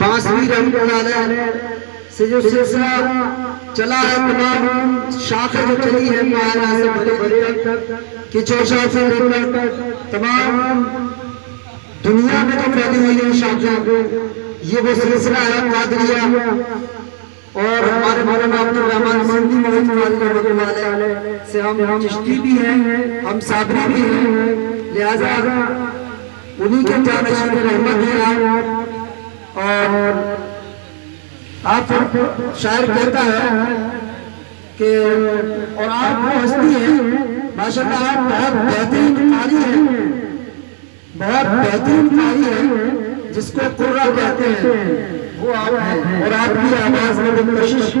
باسوی رحمۃ اللہ علیہ سے جو سلسلہ چلا ہے، تمام شاخیں جو چلی ہے معاہدہ سے بڑے تک کہ چوشا سے لے کر تمام دنیا میں جو پھیلی ہوئی ہے شاخیں، یہ وہ سلسلہ ہے قادریہ. اور ہمارے مولانا عبد الرحمن سندھی رحمۃ اللہ علیہ سے ہم چشتی بھی ہیں، ہم صابری بھی ہیں، لہذا انہی کے جانشین رحمت ہیں آپ. اور آپ شاعر کہتا ہے کہ اور آپ وہ ہستی ہیں ماشاءاللہ، آپ بہت بہترین قاری ہیں، بہت بہترین قاری ہیں، جس کو قرہ کہتے ہیں وہ آپ ہیں. اور آپ کی آواز میں وہ کشش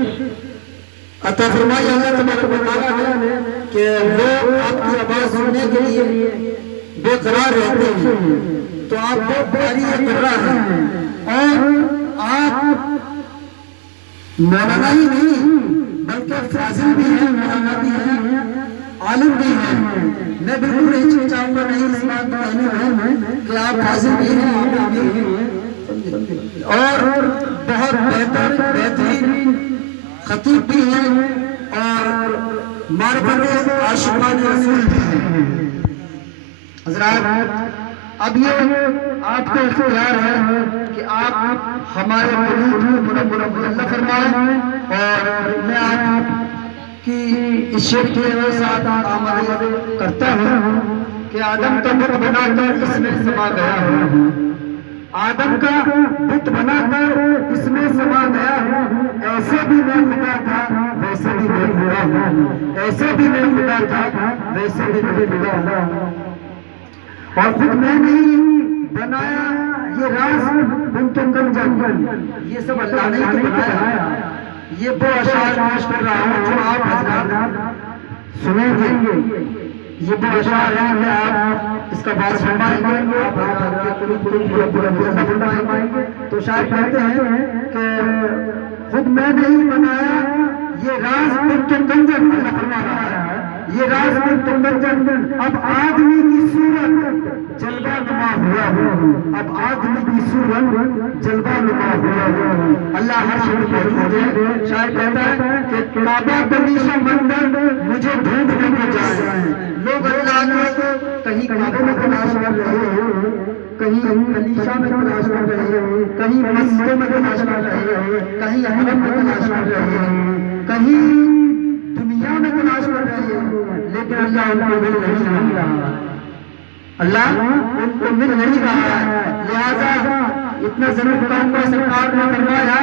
عطا فرمائی اللہ تبارک و تعالیٰ نے کہ لوگ آپ کی آواز سننے کے لیے بے قرار رہتے ہیں. تو آپ بہت پیاری قرہ ہیں، اور آپ مولانا ہی نہیں بلکہ فاضل بھی ہیں، مولانا بھی ہیں، عالم بھی ہیں. میں بالکل نہیں چاہوں گا نہیں اس بات کہنے میں کہ آپ فاضل بھی ہیں، عالم بھی ہیں، اور بہت بہترین خطیب بھی ہیں، اور معرفت عاشقان رسول بھی ہیں. حضرات اب یہ آپ کو اختیار ہے کہ آپ ہمارے قلوب منور فرمائیں. اور میں آپ کی اس شعر کے ساتھ آمد کرتا ہوں کہ آدم کا بت بنا کر اس میں سما گیا ہوں، آدم کا بت بنا کر اس میں سما گیا ہوں. ایسے بھی میں خدا تھا ویسے بھی میں خدا ہوں، ایسے بھی میں خدا تھا ویسے بھی میں خدا ہوں. اور خود میں نہیں بنایا یہ راز کنتم کنزا، یہ سب اللہ نے ہی بنایا. یہ وہ اشعار پیش کر رہا ہوں جو آپ حضرات سنیں گے. یہ وہ اشعار ہیں کہ آپ اس کا بات فرمائیں گے، آپ حضرات کے قلوب فرمائیں گے. تو شاعر کہتے ہیں کہ خود میں نہیں بنایا یہ راز کنتم کنزا، اللہ فرما رہا ہے یہ راز کنتم کنزا. اب آدمی کی صورت جلوہ نما ہوا ہوں، اب آدمی کی صورت جلوہ نما ہوا ہوں. اللہ ہر شخص موجود ہے. شاعر کہتا ہے کہ کعبہ بنیشہ مندر مجھے ڈھونڈنے کو جائیں. لوگ اللہ کو کہیں کعبے میں تلاش کر رہے ہیں، کہیں کلیسا میں تلاش کر رہے ہیں، کہیں مسجد میں تلاش کر رہے ہیں، کہیں حرم میں تلاش کر رہے ہیں، کہیں دنیا میں تلاش کر رہے ہیں، لیکن اللہ ان کو مل نہیں رہا. اللہ ان کو مل نہیں رہا ہے. لہذا اتنا ضرور کام کا سرکار نے فرمایا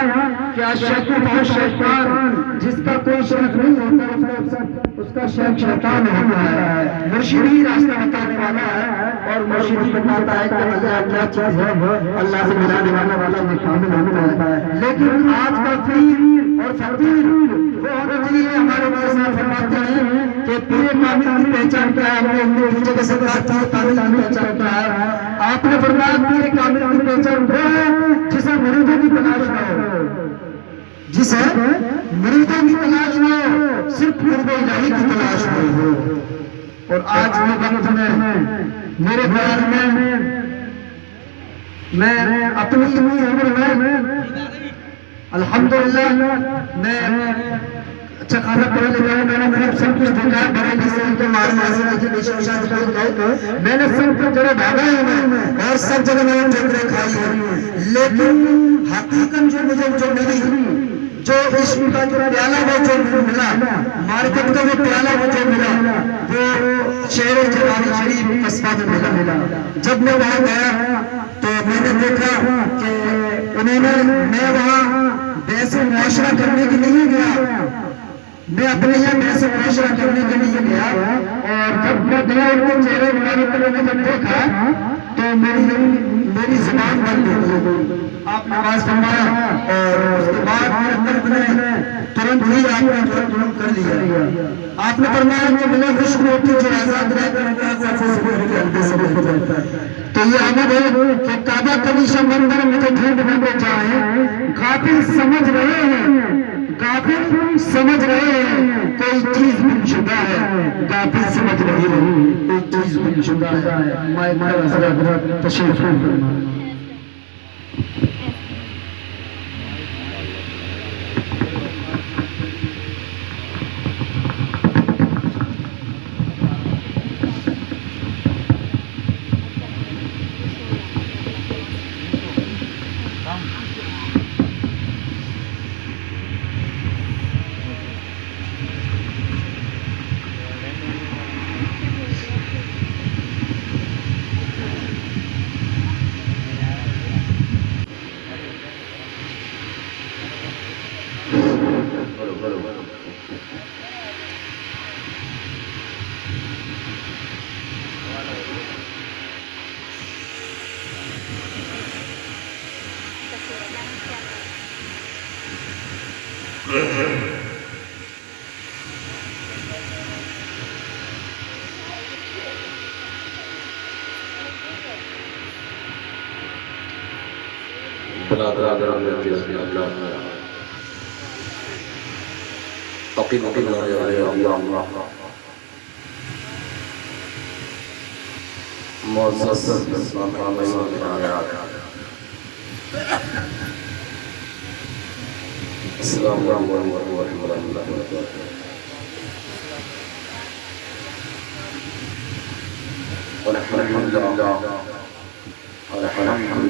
کہ الشیخ بہت شیطان، جس کا کوئی شیخ نہیں ہوتا اس کا شیخ شیطان ہوتا ہے. مرشد ہی راستہ بتانے والا ہے، اور مرشد ہی بتاتا ہے کہ اللہ کیا چیز ہے، اللہ سے ملانے والا یہ کامل ہوتا ہے. لیکن آج کا پیر اور فقیر وہ ہونا چاہیے. ہمارے مولانا فرماتے ہیں کہ پیر کامل کی پہچان کیا ہے. ہم نے ان جگہ سے کہا تھا کامل کی پہچان کیا ہے. آپ نے فرمایا پیر کامل کی پہچان وہ ہے جسے مریدوں کی تلاش نہ ہو، جسے مریدوں کی تلاش نہ ہو، صرف قرب الہی کی تلاش ہو. اور آج کے وقت میں میرے خیال میں اپنی عمر میں الحمدللہ میں اچھا خاصا پڑھا لکھا ہے. میں نے سب کچھ دیکھا ہے، بریلی سے ان کے میں نے سب کچھ جگہ بھاگا ہے اور سب جگہ میں نے ٹھکریں کھائی ہیں. لیکن حقیقت جو ملی، جو عشق کا جو پیالہ وہ جو ملا، معرفت کا وہ پیالہ وہ جو ملا، وہ شہر جوانی شریف قصبہ میں ملا. جب میں وہاں گیا تو میں نے دیکھا کہ میں وہاں بحث و معاشرہ کرنے کے لیے گیا، میں اپنے یہاں بحث و معاشرہ کرنے کے لیے گیا. اور جب میں گیا ان کے چہرے مبارک کو میں نے جب دیکھا تو میری زبان بند ہو گئی. آپ نے آواز فرمایا اور اس کے بعد میرے قلب نے ترنت ہی آپ نے ترنت کر لیا. آپ نے فرمایا کہ بلا خشک ہوتی جو آزاد رہ کر تو یہ آمد ہے کہ کعبہ کلیسا مندر مجھے ڈھونڈنے کو جائیں. غافل سمجھ رہے ہیں، غافل سمجھ رہے ہیں کوئی چیز گم شدہ ہے، غافل سمجھ رہے ہیں کوئی چیز گم شدہ ہے. مائے حضرت تشریف فرمائیں. السلام علیکم ورحمۃ اللہ وبرکاتہ. الحمد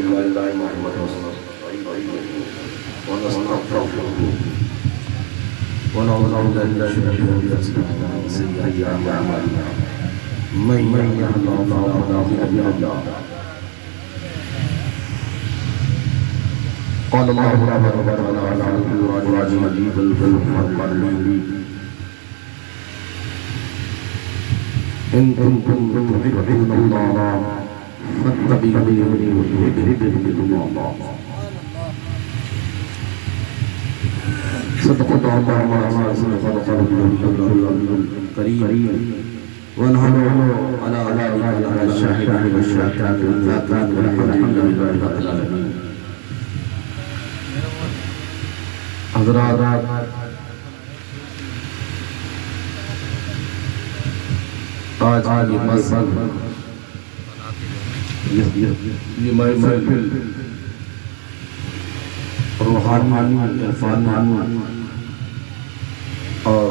للہ محمد ونستغفره ونعوذ بالله من شرور انفسنا وسيئات اعمالنا من يهده الله فلا مضل له. قال الله تبارك وتعالى في القرآن المجيد والفرقان المجيد إن كنتم تحبون الله فاتبعوني يحببكم الله. صدق الله العظيم وصدق رسوله الكريم ونحن على ذلك من الشاهدين والشاكرين والحمد لله رب العالمين. حضرات آج یہ مسجد یہ محفل روحانی عرفانی اور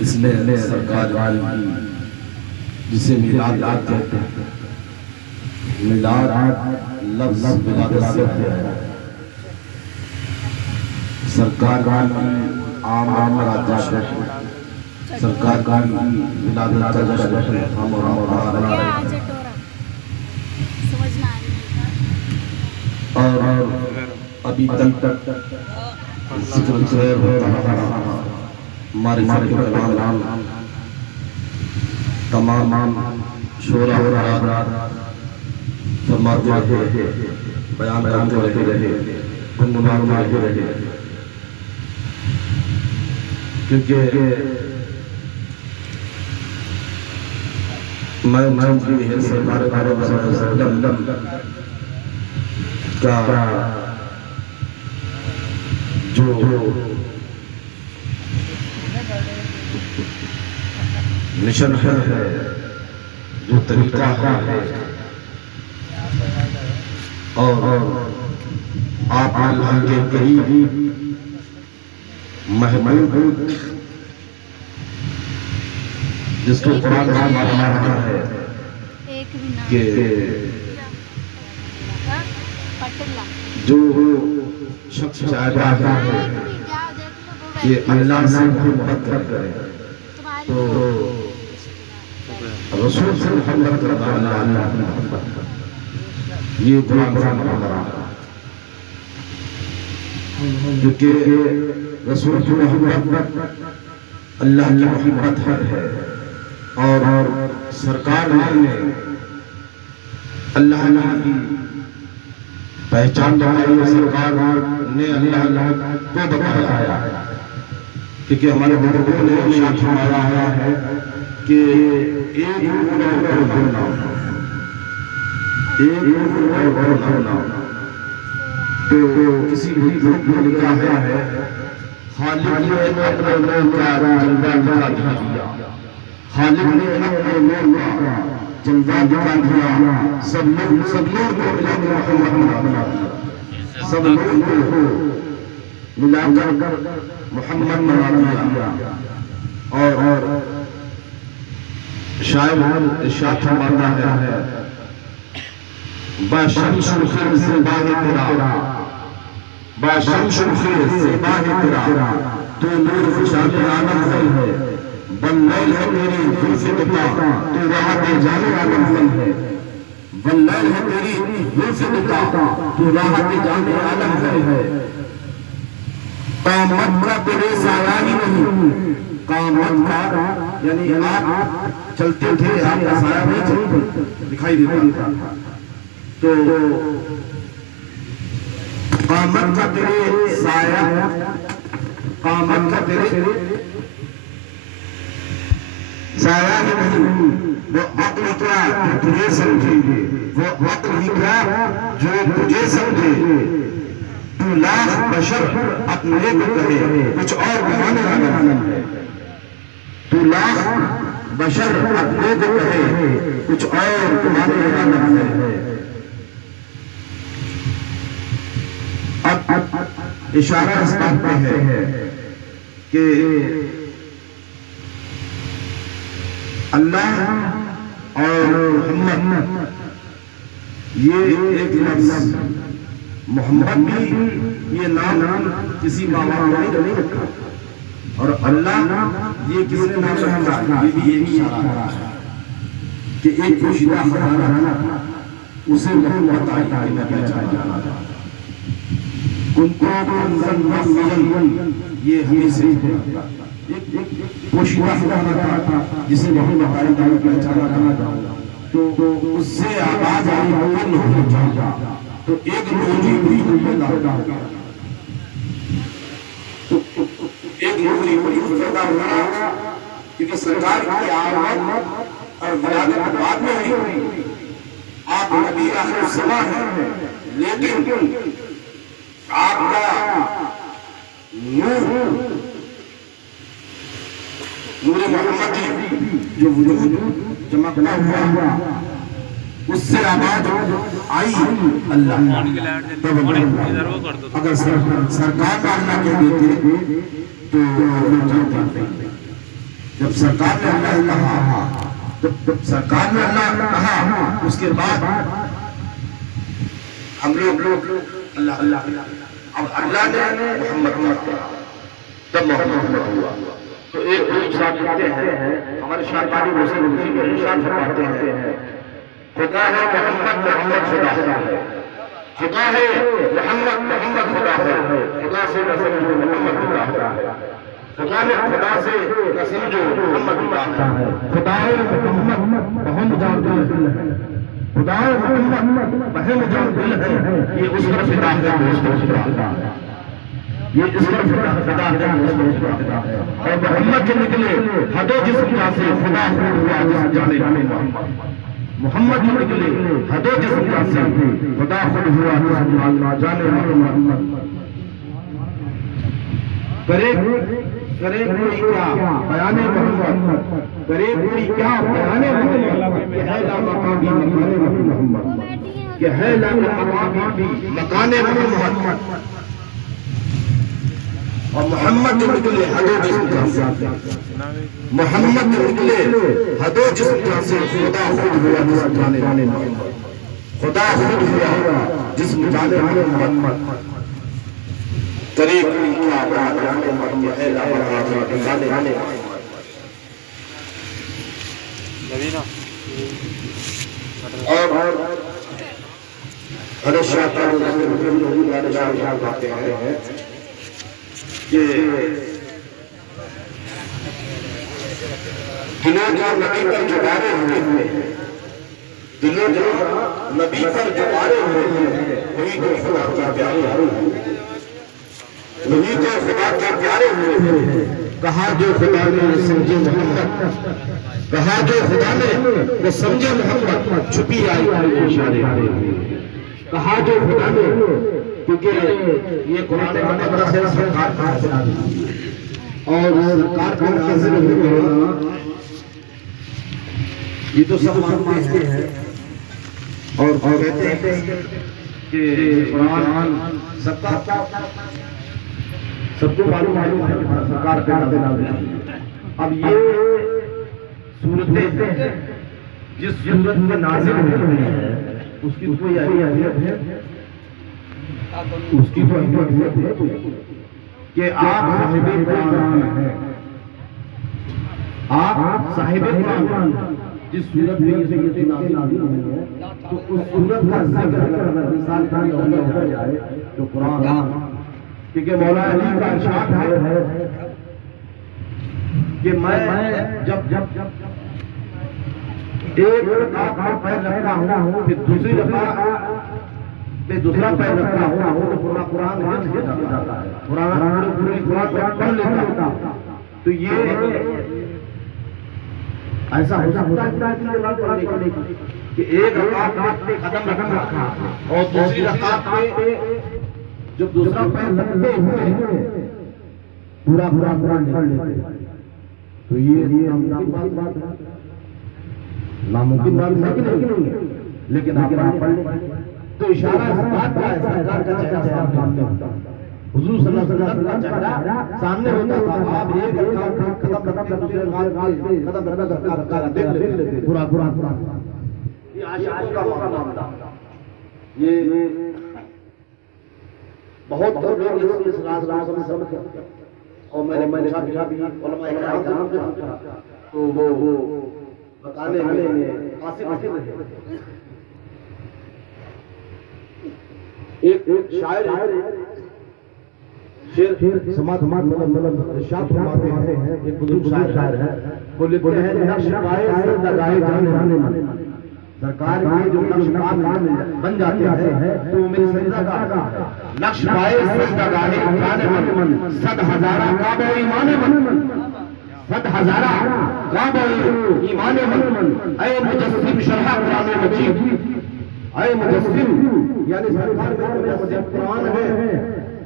اس میں سرکار جسے میلاد کہتے ہیں. میلاد لفظ ولادت سے ہے. سرکار کا عام راجہ سرکار کا ولادت کا جشن ہم اور ابھی تک ذکر خیر ہوتا رہا. ہمارے کلام تمام شورا فرماتے رہے, بیان کرتے رہے, گنگناتے رہے, کیونکہ میں بھی سرکار کا جو مشن ہے, جو طریقہ ہے, اور آپ اللہ کے قریب محبوب جس کو قرآن مانا رہا ہے کہ جو شخص چاہتا ہے کہ اللہ سے محبت کرے تو رسول سے محبت کرتا ہے. یہ قرآن مانا رہا ہے کیونکہ رسول کی محبت اللہ کی محبت ہے, اور سرکار نے اللہ کی پہچان بتائی. سرکار نے اللہ کو بتایا کیونکہ ہمارے بزرگوں نے ارشاد فرمایا ہے کہ ایک تو کسی بھی گروپ میں لکھا ہے خالق نے اپنے نور کا جلوہ دکھا دیا, خالق نے اپنے نور کا جلوہ دکھا دیا. سب نور کو ملا محمد, سب نور کو ملا کر محمد بنا دیا. اور شاید ارشاد فرماتا ہے باشمس الخیر زیباہ تیرا, باشمس الخیر زیباہ تیرا, تو نور فشان عالم ہے. واللیل ہے تیری زلف عطا, تو راحت جان عالم ہے. واللیل ہے تیری زلف عطا, تو راحت جان عالم ہے. قیامت کا تیرے سایہ ہی نہیں, قیامت کا یعنی آپ چلتے تھے آپ کا سایہ نہیں دکھائی دیتا, تو قامت کا تیرے سایہ، قامت کا تیرے سایہ ہی نہیں، وہ عقل کیا تجھے سمجھے، وہ عقل ہی کیا جو تجھے سمجھے، تو لاکھ بشر اپنے کو کہے کچھ اور بہانے والا ہے، تو لاکھ بشر اپنے کو کہے کچھ اور بہانے والا ہے۔ اب اشارہ اس بات پہ ہے کہ اللہ اور محمد یہ ایک لفظ، محمد بھی یہ نام کسی ماں باپ نے نہیں رکھا، اور اللہ یہ کس نے نام رکھا، یہ بھی ایک اشارہ ہے کہ ایک پوشیدہ خزانہ اسے محمد آئی کہ میں پہچان جانا تھا۔ کنتو کنزن مخفیاً، یہ ہمیں سے ایک پوشیدہ خزانہ تھا جسے محمد آئی کہ میں پہچانا تھا، تو اس سے آواز آئی کن ہو جاتا، تو ایک نوری ہوئی پیدا ہوگا، ایک نوری ہوئی پیدا ہوگا، کیونکہ سرکار کی آمد اور ولادت بعد میں ہوئی، آپ نبی آخر الزمان ہیں، لیکن آپ کا نور محمدی جو وجود چمکتا ہوا اس سے آواز آئی اللہ، اگر سرکار کا اللہ کہہ دیتے تو لوگ جانتے ہیں، جب سرکار نے اللہ کہا، جب سرکار نے اللہ کہا، اس کے بعد ہم لوگ اللہ اب اللہ نے محمد کہا، جب محمد ہوا تو ایک دوسرے ساتھ کہتے ہیں، ہمارے شاہکاری مسلم اسی میں ارشاد فرماتے ہیں، خدا ہے محمد، محمد خدا ہے، خدا ہے محمد، محمد خدا ہے، خدا سے نہ سمجھو محمد خدا ہے، خدا نے خدا سے نہ سمجھو محمد خدا ہے، خدا ہے محمد بہم جان دل ہے، خدا ہے محمد بہم جان دل ہے، یہ اس پر فدا ہے، اس پر فدا ہے، یہ اس پر فدا ہے، اس پر فدا ہے، اور محمد کے نکلے حد و جسم کا سے خدا خود ہوا جس جانے جانے محمد کے نکلے حد و جسم کا سے خدا خود ہوا جس جانے محمد، کرے کوئی کیا بیان محمد، کرے کوئی کیا بیان محمد، کہ ہے لا مقامی مکان محمد، کہ ہے لا مقامی مکان محمد، اور محمد کے نکلے حد و جسم کا سے، محمد کے نکلے حد و جسم کا سے خدا خود ہوا جس جانے محمد، خدا خود ہوا جس جانے محمد، قریب کیا بیان محمد، ہے لا مقامی مکان محمد۔ اور حضرت شاہ تعالیٰ کہتے ہیں کہ دلوں جو نبی پر جوارے ہوئے ہیں، دلوں جو نبی پر جوارے ہوئے ہیں، وہی تو خدا کے پیارے ہیں، وہی تو خدا کے پیارے ہوئے ہیں، کہا جو خدا نے سمجھے محمد، کہا جو خدا نے وہ سمجھے محمد، چھپی آئی اشارے، کہا جو خدا نے، کیونکہ یہ قرآن آنے والا سے سرکار کا اور سرکار کا نازل ہوگا، یہ تو سب مانتے ہیں اور کہتے ہیں کہ قرآن سب کو معلوم ہے سرکار کا نازل۔ اب یہ صورتیں جس صورت میں نازل ہوئی ہیں اس کی کوئی اہمیت ہے، اس کی تو اہمیت ہے کہ آپ صاحب قرآن ہیں، آپ صاحب قرآن، جس صورت میں یہ صورتیں نازل ہوئی ہیں تو اس صورت کا ذکر اگر مثال کا ہو جائے تو قرآن، کیونکہ مولا علی کا ارشاد ہے کہ میں جب ایک رکعت پر پیر رکھتا ہوں پھر دوسری رکعت پہ دوسرا پیر رکھتا ہو تو پورا قرآن حفظ ہو جاتا ہے، پوری قرآن پڑھ لیتا، تو یہ ایسا ہو سکتا ہے کہ ایک رکعت پہ قدم رکھا اور دوسری رکعت پہ جب دوسرا پیر لگتے ہوئے پورا قرآن پڑھ لیتے، تو یہ ناممکن بات ہے، ناممکن بات ہے، لیکن آپ پڑھ لیں تو اشارہ اس بات کا ہے، سرکار کا چہرہ آپ سامنے ہوتا، حضور صلی اللہ علیہ وسلم کا چہرہ سامنے ہوتا تھا، آپ ایک رکعت قدم رکھتے دوسرے رکعت پہ قدم رکھا دیکھ لیتے پورا یہ عاشقوں کا معاملہ، یہ بہت لوگ اس راز کو سمجھ گئے، اور میں نے پوچھا بھی علماء کرام سے پوچھا تو وہ بتانے میں قاصر رہے۔ ایک شاعر شعر سماعت مطلب ارشاد فرماتے ہیں، ایک بزرگ شاعر ہے، وہ لکھتے ہیں نقش پائے سے لگائے جانے من، سرکار کے جو نقش پائے بن جاتے ہیں تو میری سجدہ کا نقش پائے سجدہ گاہے جانے من، صد ہزارہ کعبہ ایمان من، صد ہزارہ کعبہ ایمان من، اے مجسم شرح قرآن مجید، اے مجسم یعنی سرکار میں مجسم قرآن ہے،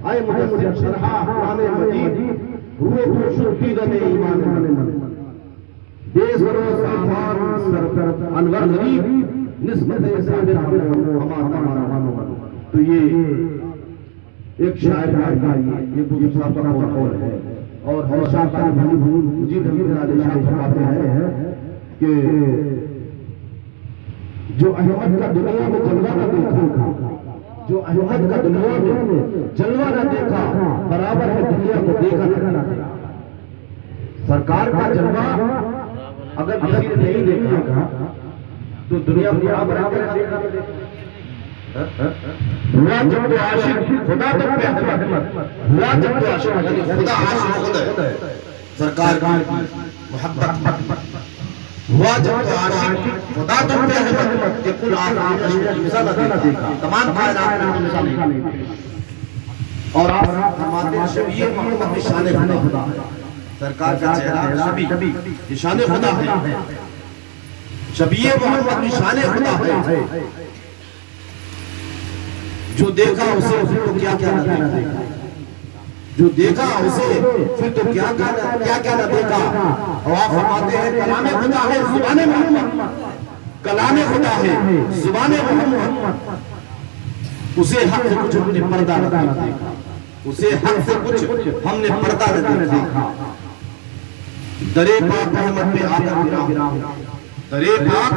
اے مجسم شرح قرآن مجید، ہوئے تو شدیدن ایمان من، بے سر و سامان سر انور غریب نسبت صادق ہمارا، تو یہ ایک شاعر کا یہ بزرگ صاحب کا قول ہے، اور ہمیشہ کا مجید رحمۃ اللہ فرماتے ہیں کہ جو احمد کا دنیا میں جلوہ نہ دیکھا، جو احمد کا دنیا میں جلوہ نہ دیکھا برابر ہے دنیا کو دیکھا نہ دیکھا، سرکار کا جلوہ اگر کسی نے نہیں دیکھا تو دنیا برابر ہے، ہوا جب تو عاشق خدا تک پہ احمد، ہوا جب تو عاشق یعنی خدا عاشق خود ہے، سرکار کی محبت ہوا جب تو عاشق خدا تک پہ احمد کہ کل آسمان اشکا نہ دیکھا، تمام کائنات میں اشکا نہیں دیکھا، اور آپ فرماتے ہیں شبیہ محمد شان خدا ہے، سرکار کا چہرہ شبیہ شان خدا ہے، شبیہ محمد شان خدا ہے، جو دیکھا اسے پھر تو کیا کیا نہ دیکھا، جو دیکھا اسے پھر تو کیا کیا نہ دیکھا، اور آپ فرماتے ہیں کلام خدا ہے زبان محمد، کلام خدا ہے زبان محمد، اسے حق سے کچھ ہم نے پردہ نہ دیکھا، اسے حق سے کچھ ہم نے پردہ نہ دیکھا، درے پاک احمد پہ آ کر گرا، درے پاک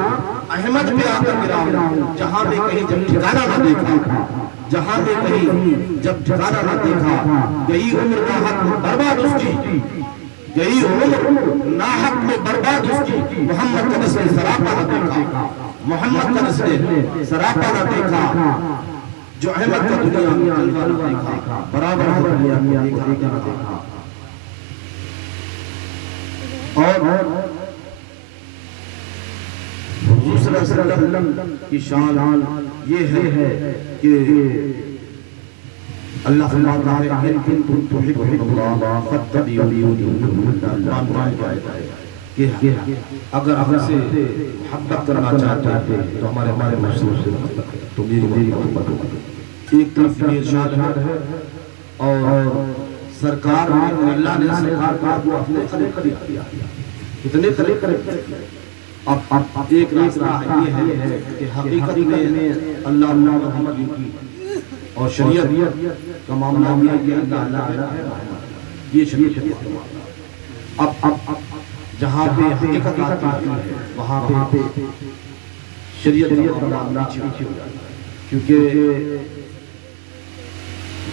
احمد پہ آ کر گرا، جہاں میں کہیں جب ٹھکانہ نہ دیکھا، جہاں میں کہیں جب ٹھکانہ نہ دیکھا، گئی عمر ناحق میں برباد اس کی، گئی عمر ناحق میں برباد اس کی، محمد کا نسل سراپا نہ دیکھا، محمد کا نسل سراپا نہ دیکھا، جو احمد کا دنیا میں جلوہ نہ دیکھا برابر ہے دنیا میں دیکھا نہ دیکھا۔ اور حضور صلی اللہ علیہ وسلم کی شان یہ ہے کہ اللہ فرماتا ہے ان کنتم تحبون اللہ فاتبعونی کہ اگر ہم سے محبت کرنا چاہتے ہیں تو ہمارے رسول سے محبت کریں، تو میری محبت ہوگی۔ ایک طرف یہ ارشاد ہے اور سرکار میں اللہ نے سرکار کو اپنے قریب کیا، اتنے قریب کیا۔ اب ایک راستہ یہ ہے کہ حقیقت میں اللہ محمد کی اور شریعت کا معاملہ یہ کہ اللہ ہے یہ شریعت کا معاملہ۔ اب جہاں پہ حقیقت آتی ہے وہاں پہ شریعت کا معاملہ پیچھے ہو جاتا ہے، کیونکہ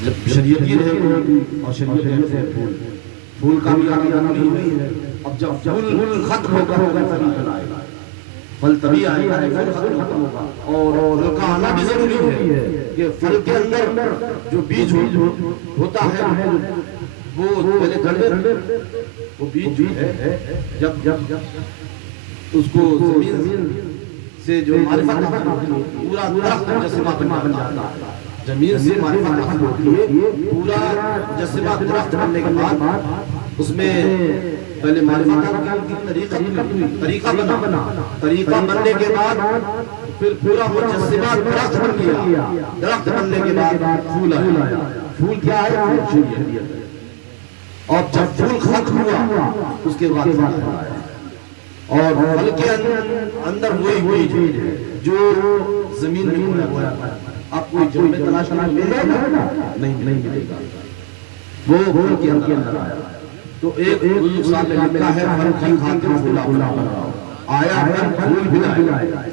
جب شریعت یہ رہے اور شریعت ہے پھول کا بھی آگے جانا نہیں ہے، اب جب پھول ختم ہوگا پھل تبھی آئے گا، پھل ختم ہوگا، اور پھل کا آنا بھی ضروری ہے کہ پھل کے اندر جو بیج ہوتا ہے وہ پہلے گھڑے وہ بیج جو ہے جب اس کو زمین سے جو معرفت حاصل ہوتی ہے پورا درخت مجسمہ بن جاتا ہے. زمین سے معرفت حاصل ہوتی ہے پورا مجسمہ درخت بننے کے بعد اس میں پہلے معرفت کی طریقہ بننے کے بعد پھر پورا مجسمہ درخت بن گیا. درخت بننے کے بعد پھول آیا. پھول کیا ہے؟ پھول. اور جب پھول ختم ہوا اس کے بعد پھل آیا. اور پھل کے اندر وہی جو زمین میں بویا ہوا ہے. آپ کوئی جڑ میں تلاش ملے گا؟ نہیں ملے گا. وہ پھل کے اندر آیا. تو ایک بزرگ صاحب نے لکھا ہے پھل کی خاطر پھولا آیا ہے پھول بھی لائے.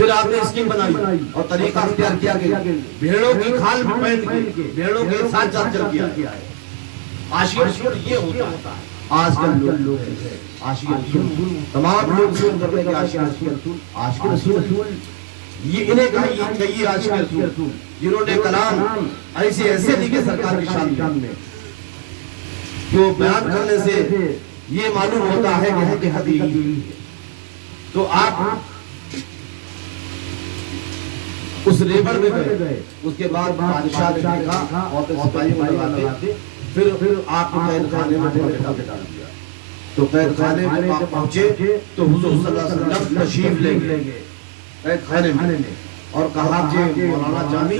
پھر آپ نے اسکیم بنائی اور طریقہ اختیار کیا کہ بھیڑوں کی کھال پہن کے بھیڑوں کے ساتھ چل کیا ہے۔ عاشق رسول یہ ہوتا ہے۔ آج کل لوگ عاشق رسول تمام لوگ سن کرتے ہیں عاشق رسول یہ انہیں کہیے عاشق رسول جنہوں نے کلام ایسے لکھے سرکار کی شان میں جو بیان کرنے سے یہ معلوم ہوتا ہے کہ حدیث تو آپ اس ریبڑ میں گئے، اس کے بعد بادشاہ نے دیکھا اور سپاہی کو لگاتے، پھر آپ کو قید خانے میں ڈال دیا۔ تو قید خانے میں آپ پہنچے تو حضور صلی اللہ علیہ وسلم تشریف لے گئے قید خانے میں اور کہا کہ مولانا جامی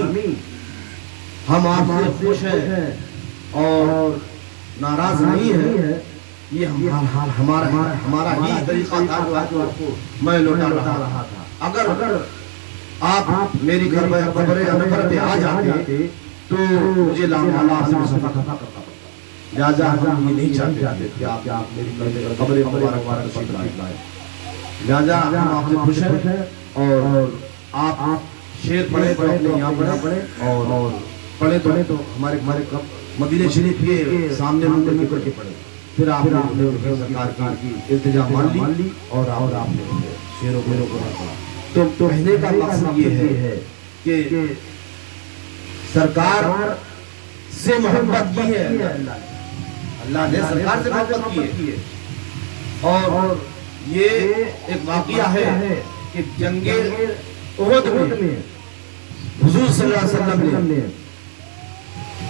ہم آپ سے خوش ہیں اور ناراض نہیں ہیں، یہ ہمارا ہی طریقہ تھا جو آپ کو میں لوٹا رہا تھا۔ اگر آپ میری قبر انور پہ آ جاتے تو مجھے اللہ سے صفا کرنا پڑتا، لہٰذا ہم یہ نہیں چاہتے کہ آپ میری قبر مبارک تشریف لائیں، لہٰذا ہم آپ سے خوش ہیں اور آپ شعر پڑھے تو اپنے یہاں پڑھے اور پڑھے تو ہمارے مدینہ شریف کے سامنے منبر کے پڑھے، پھر آپ نے سرکار کی التجا مان لی اور آپ نے شعروں کو پڑھا۔ تو کہنے کا مقصد یہ ہے کہ سرکار سے محبت کی ہے اللہ نے سرکار سے محبت کی ہے اور یہ ایک واقعہ ہے کہ جنگ احد میں حضور صلی اللہ علیہ وسلم نے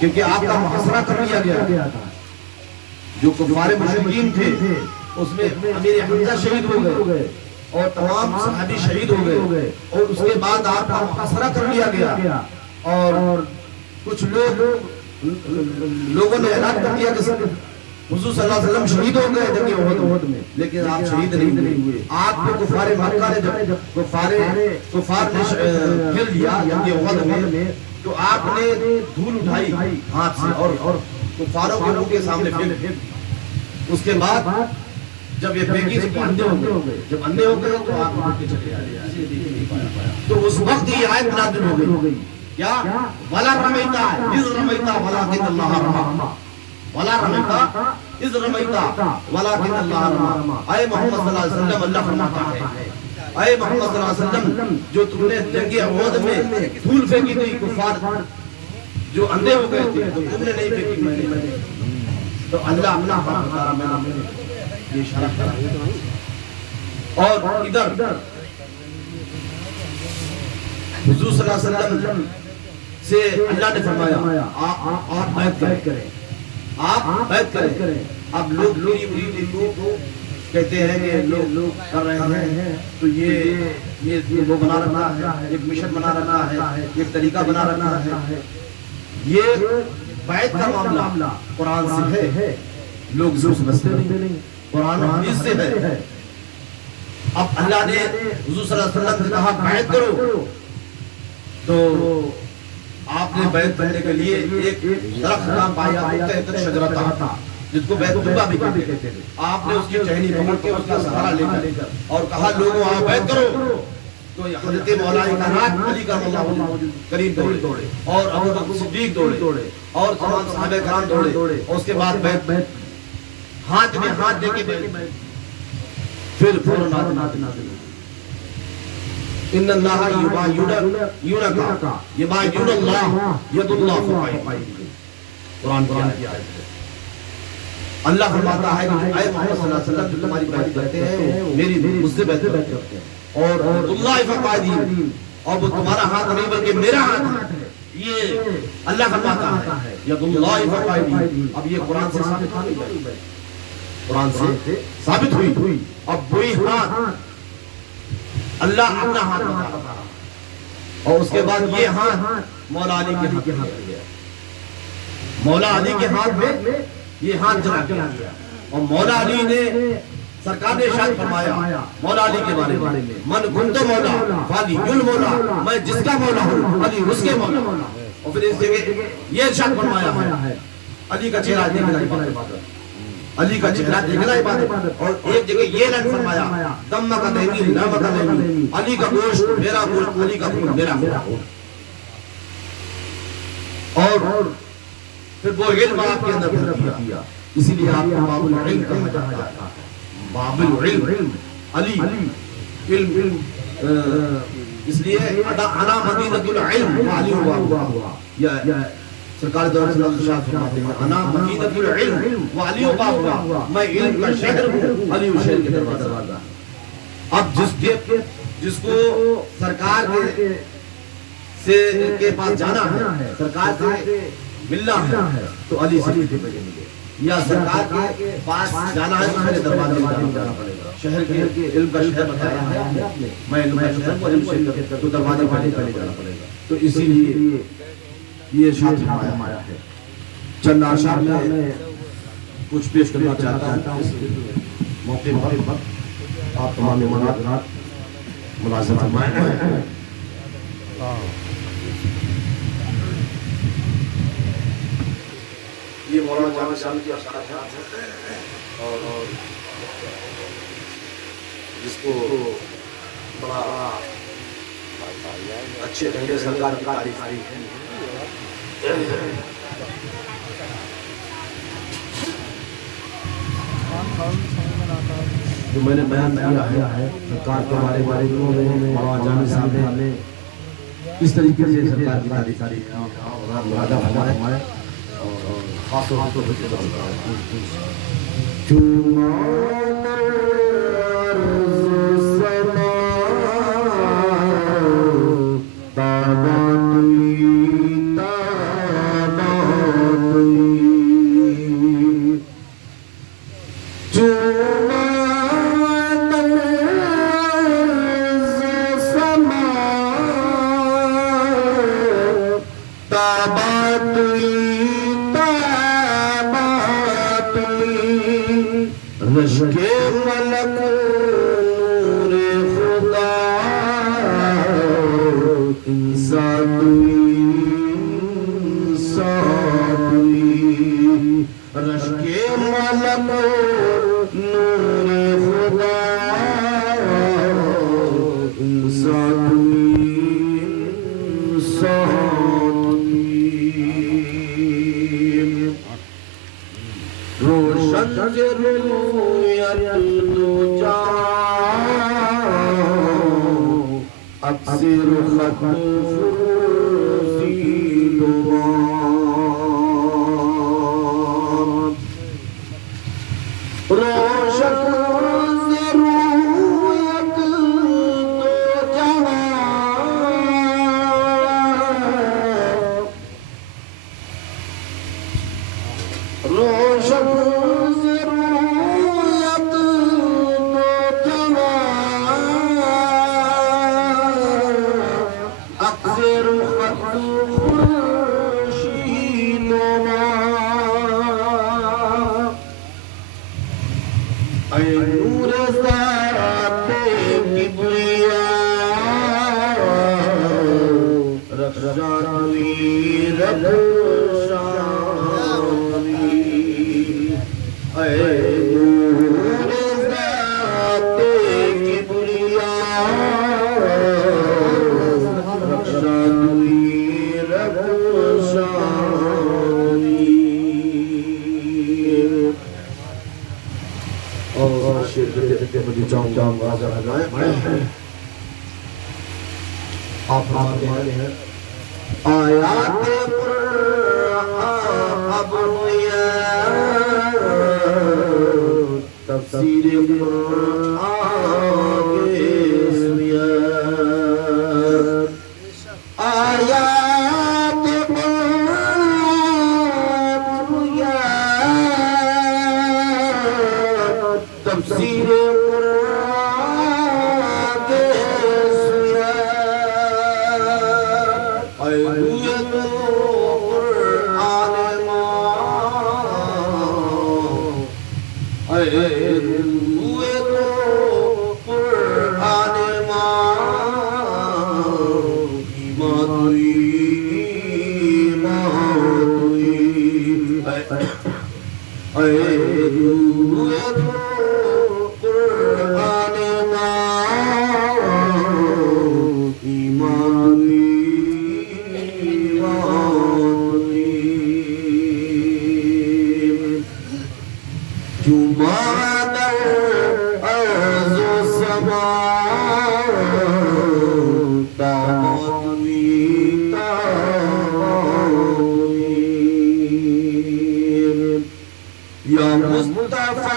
کیونکہ آپ کا محاصرہ کر لیا گیا تھا، جو کفار مشرکین تھے اس میں امیر حمزہ شہید ہو گئے اور تمام صحابی شہید ہو گئے اور اس کے بعد آپ کا محاصرہ کر لیا گیا اور کچھ لوگوں نے اعلان کر دیا کہ حضور صلی اللہ علیہ وسلم شہید ہو گئے جنگ احد میں، لیکن آپ شہید نہیں ہوئے۔ آپ کو کفار مکہ نے جب کفار نے گھیر لیا جنگ احد میں تو آپ نے دھول اٹھائی ہاتھ سے اور کفاروں کے منہ کے سامنے پھینک، اس کے بعد جب یہ پھینکی تو اندھے ہو گئے، جب اندھے ہو گئے تو آپ اٹھ کے چلے آئے، تو اس وقت یہ آیت نازل ہو گئی کیا وَلَا رَمَيْتَ إِذْ رَمَيْتَ وَلَٰكِنَّ اللَّهَ رَمَىٰ وَلَا رَمَيْتَ إِذْ رَمَيْتَ وَلَٰكِنَّ اللَّهَ رَمَىٰ۔ اے محمد صلی اللہ علیہ وسلم اللہ فرماتا ہے، اے محمد صلی اللہ علیہ وسلم جو تم نے جنگ احد میں دھول پھینکی تھی کفار جو اندھے ہو گئے تھے تو تم نے نہیں پھینکی، میں نے، تو اللہ بتا رہا میں نے یہ اشارہ کرا۔ اور ادھر حضور صلی اللہ علیہ وسلم سے اللہ نے فرمایا آپ بیعت کریں، آپ بیعت کریں۔ اب لوگ کو کہتے ہیں کہ لوگ کر رہے ہیں تو یہ وہ بنا رکھا ہے، ایک مشن بنا رکھا ہے، ایک طریقہ بنا رکھا ہے۔ یہ بیعت کا معاملہ قرآن سے ہے، لوگ زور سمجھتے نہیں، قرآن و حدیث سے ہے۔ اب اللہ نے حضور صلی اللہ علیہ وسلم سے کہا بیعت کرو تو آپ نے بیعت کرنے کے لیے ایک درخت نام پایا تو شجرہ تھا جس کو بیت الطبا بھی کہتے تھے، آپ نے اس کی ٹہنی پکڑ کے اس کا سہارا لے کر اور کہا لوگوں آپ بیعت کرو، تو حضرت مولا کائنات علی کرم اللہ کریم دوڑے اور ابو بکر صدیق دوڑے اور تمام صحابہ کرام دوڑے اور اس کے بعد بیعت ہاتھ میں ہاتھ دے کے بیعت، پھر فوراً نازل ان اللہ یبایعونک یبایعون اللہ ید اللہ فوق ایدیہم، قرآن کی آیت ہے۔ اللہ فرماتا ہے کہ اے محمد صلی اللہ علیہ وسلم جو تمہاری بیعت کرتے ہیں میری مجھ سے بیعت کرتے ہیں اور اللہ فوق ایدیہم، اور وہ تمہارا ہاتھ نہیں بلکہ میرا ہاتھ ہے، یہ اللہ فرماتا ہے ید اللہ فوق ایدیہم۔ اب یہ قرآن سے ثابت ہوئی، قرآن سے ثابت ہوئی، اب وہی ہاتھ اللہ اپنا ہاتھ بتا رہا اور اس کے بعد یہ ہاتھ مولا علی کے ہاتھ میں گیا، مولا علی کے ہاتھ میں یہ ہاتھ چلا گیا اور مولا علی نے سرکار نے ارشاد فرمایا مولا علی کے بارے میں من کنت مولا فعلی المولا، میں جس کا مولا ہوں علی اس کے مولا، اور پھر اس جگہ یہ ارشاد فرمایا ہے علی کا چہرہ دیکھنے کے بعد علی کا چہرہ دیکھنا عبادت. اور ایک جگہ یہ لفظ فرمایا دم کا دینی نام کا دینی, علی کا گوشت میرا گوشت, علی کا خون میرا خون. اور پھر وہ علم آپ کے اندر بھر دیا, اسی لیے آپ کو باب العلم کہا جاتا ہے. باب العلم علی علم, اس لیے انا مدینۃ العلم علی ہوا یا سرکار دور صلی اللہ علیہ وسلم ہیں انا مدینۃ العلم وعلی بابا, میں علم کا شہر ہوں, علی شہر کے دروازہ. اب جس کو سرکار کے پاس جانا ہے, سرکار سے ملنا ہے, تو علی سے ملے, یا سرکار کے پاس جانا ہے تو میرے دروازے میں جانا پڑے گا. شہر کے علم کا شہر بتایا ہے, میں علم کا شہر ہوں, علم شہر تو دروازے پہلے جانا پڑے گا. تو اسی لیے یہ ارشاد فرمایا ہے. چند اشعار میں کچھ پیش کرنا چاہتا ہوں اس موقع پر, آپ تمام ملازمات ملازم فرمائیں. یہ مولانا جامع صاحب کی اشعار ہیں, اور جس کو بڑا اچھے ڈھنگ سے سرکار کی تعریف ہے. جو میں نے بیان کیا ہے سرکار کے بارے میں, مولانا جامع صاحب نے اس طریقے سے سرکار کی تعریف فرمائے, اور خاص طور پر اے مادر ارض و سما یا مصطفیٰ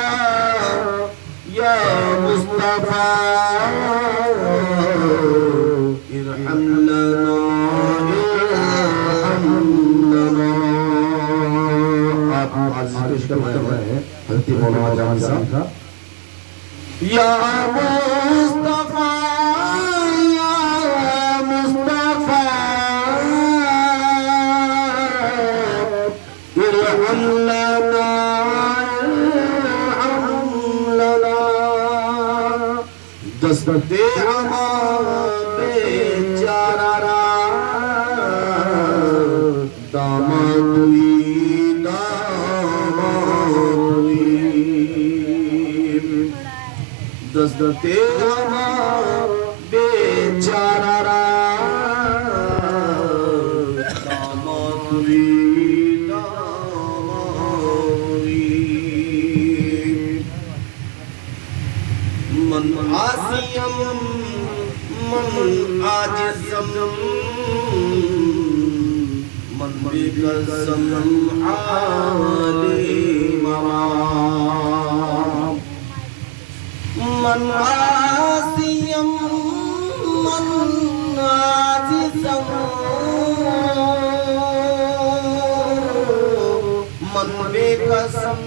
یا مصطفیٰ ارحم لنا ارحم لنا. آپ عزیز پیش کروایا ہے حضرت مولانا جان صاحب کا. یا مصطفیٰ یا مصطفیٰ ارحم لنا دست ہمارا بیچارہ داماد ہوئی دست ہمارا بیچارہ داماد ہوئی من عاصیم من عاجزم من بقسم عالی مرام. من عاصیم من عاجزم من بقسم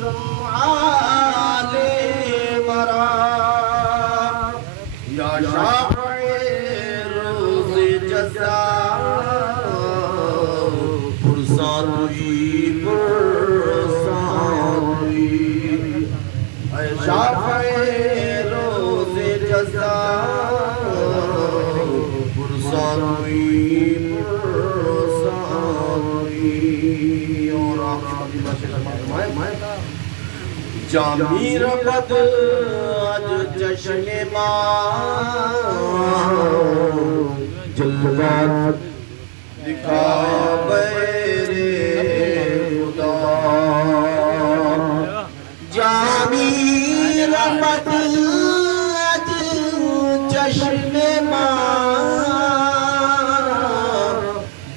عالی مرام. یا شافع روز جزا پرسان ہوئی پرسان ہوئی. اے شافع روز جزا پرسان ہوئی پرسان ہوئی. اور آپ جامی ربط آج جشن ماں جلوات دکھا بیرے خدا. جامی ربط آج جشن ماں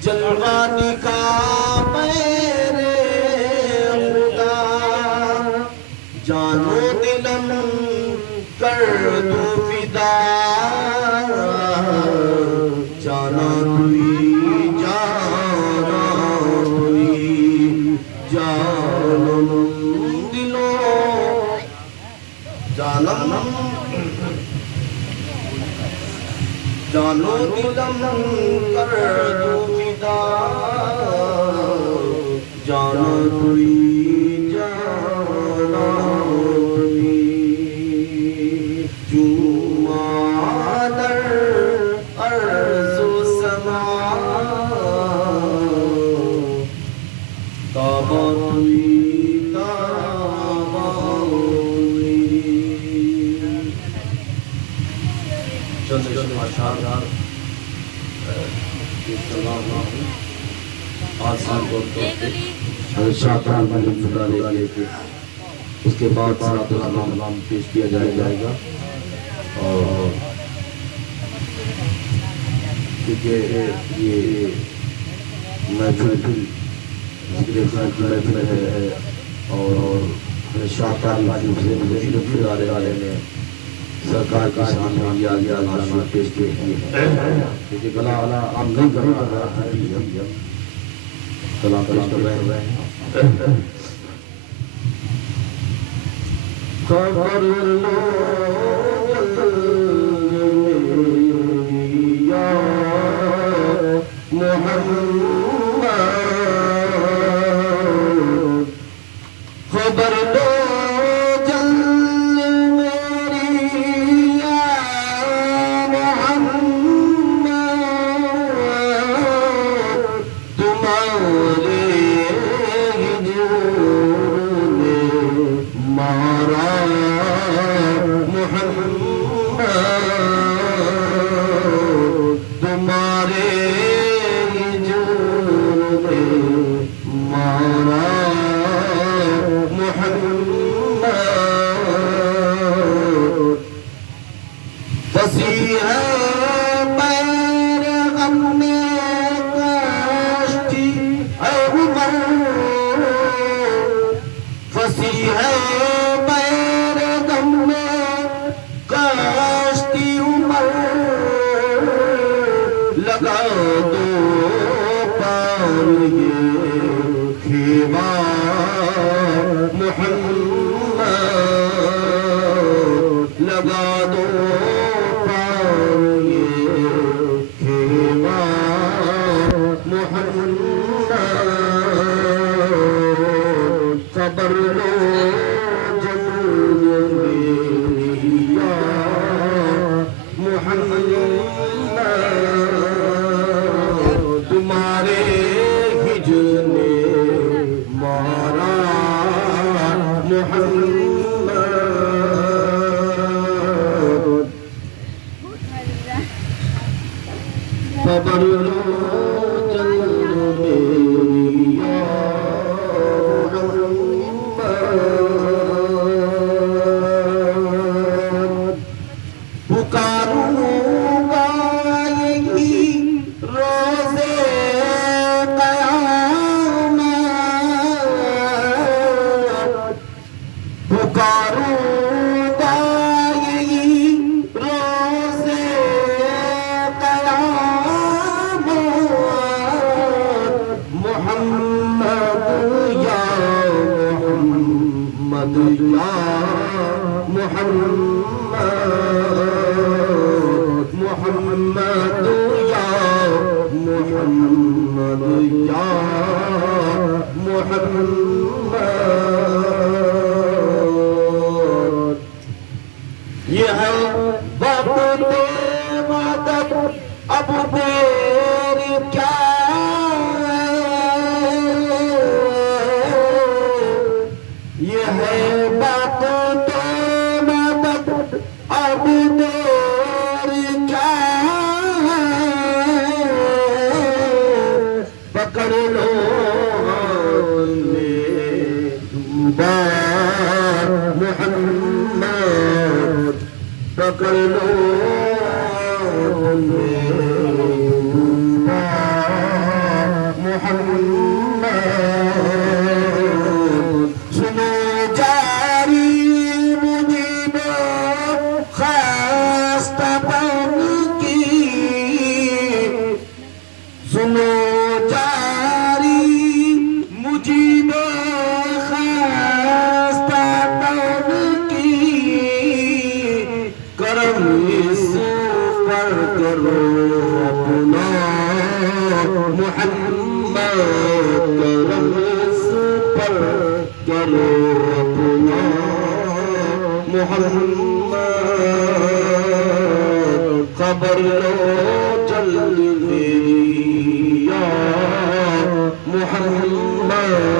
جلوہ دکھا بیرے خدا. جانو دلم کر دو فدا جانا توئی جانا توئی جانم دلو جانم جانو دلم کر دو فدا جانا توئی اس کے بعد صلاۃ السلام پیش کیا جائے گا. اور کیونکہ یہ محفل ذکر خیر کی محفل ہے اور شاہکار والے نے سرکار کے سامنے یہ نعرات پیش کیے ہیں. کیونکہ گلا عام نہیں کر رہا ہے کلام پیش کر رہے ہیں. خبر لو یا محمد خبر لو خیمہ محمد لگا دو خیمہ محمد خبر لو محمد تمہارے ہجر نے مارا محمد خبر لو محمد یا محمد یا محمد یہ ہے وقت مدد اب دیر کیا یہ ہے وقت مدد اب دیر کیا پکڑ لو محمد پکڑ لو محمد سنو جاری مجیب خواستہ بن کی سنو جاری مجیب خواستہ بن کی کرم اس پر کرو اپنا محمد کرم اس پر کرو اپنا محمد خبر لو جلدی یا محمد